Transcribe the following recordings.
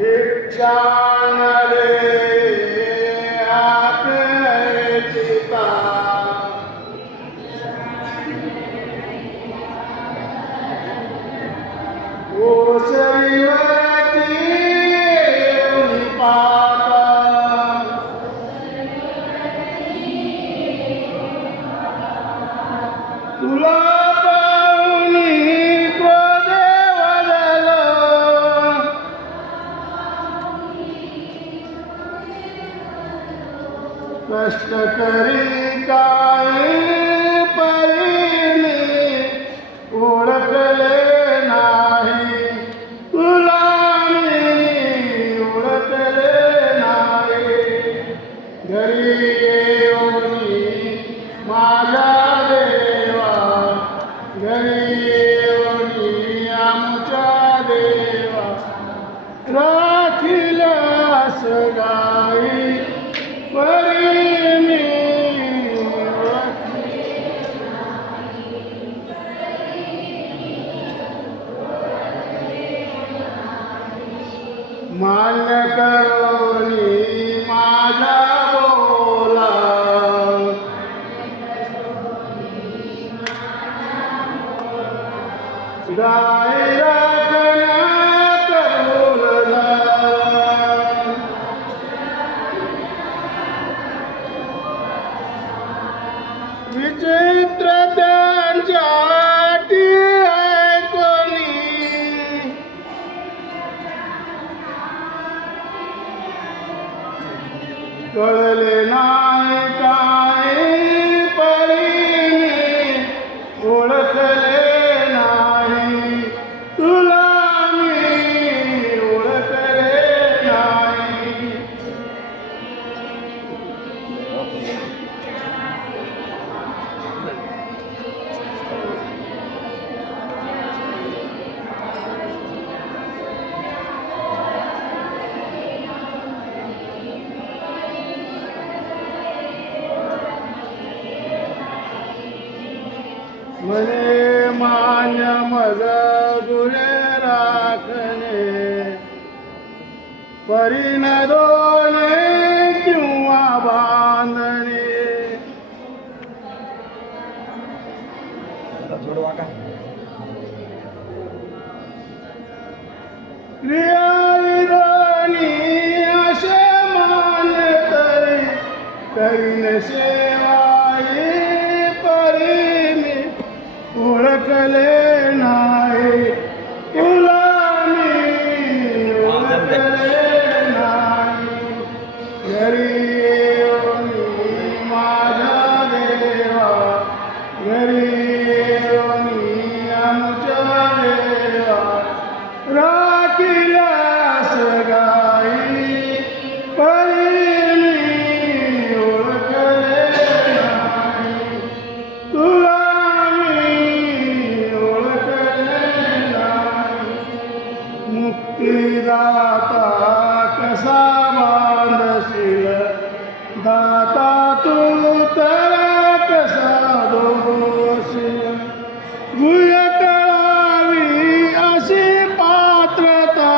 भिक्षानरे आपचिता ओसरीवरती निपाता तुला पाहुनी क्रोधे वदला कष्ट करी काय परीने ओळखले नाही तुला मी ओळखले नाही घरी येऊनी माझ्या देवा घरी येऊनी आमच्या देवा राखीलास गाई परी मी मान्य करोनी माझा बोला गाई राखण्या कबूल विचित्र त्यांच्या अटी ऐकोनी कळले नाही काय परीने ओळखले नाही तुला मी ओळखले नाही मने मान्य मज गुणे राखणे परीन दोने किंवा बांधणे क्रियाविधानी असे मान्य तरी करीन सेवाई परीने ओळखले नाही तुला मी ओळखले नाही घरी येऊनी माझ्या देवा घरी येऊनी आमच्या देवा राखीलास गाई परी मी ओळखले नाही तुला मुक्तिदाता कसा बांधशील दाता तू तर कसा दोषील गुह्य कळावी अशी पात्रता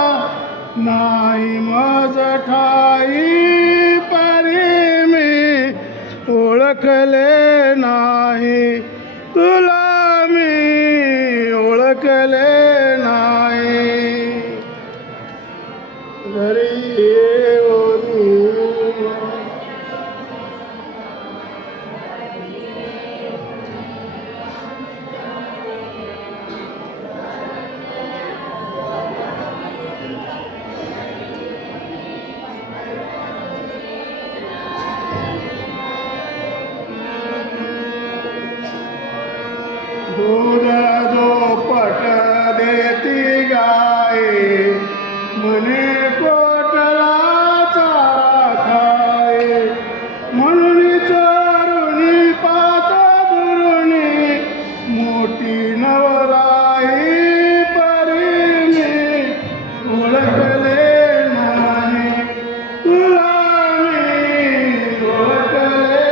नाही मज ठाई परी मी ओळखले नाही तुला मी ओळखले नाही घरी येऊनी दूध दोपट देती गाय म्हणे कोटला चारा खाय म्हणून चरुणी पात दुरुणी मोठी नवराई परी मी ओळखले नाही तुला मी ओळखले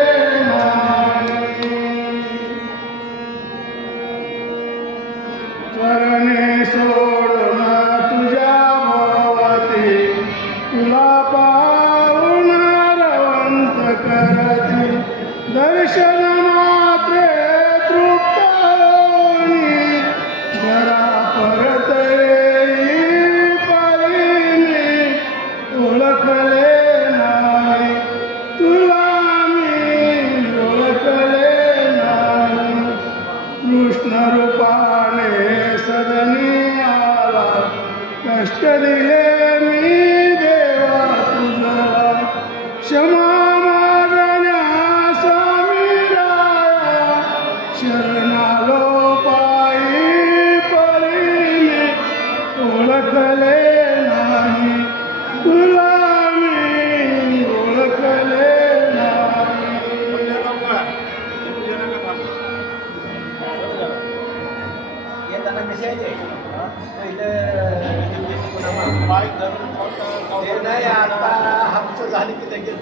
नाही चरणे सोडून तुझ्या भोवती दिले मी देवा तुझा क्षमा मागण्यास मी राया शरणालो पायी परी मी ओळखले नाही तुला मी ओळखले नाही. येताना कसे आहे ते? पहिलं नाही आता हप्ता झाली की लगेच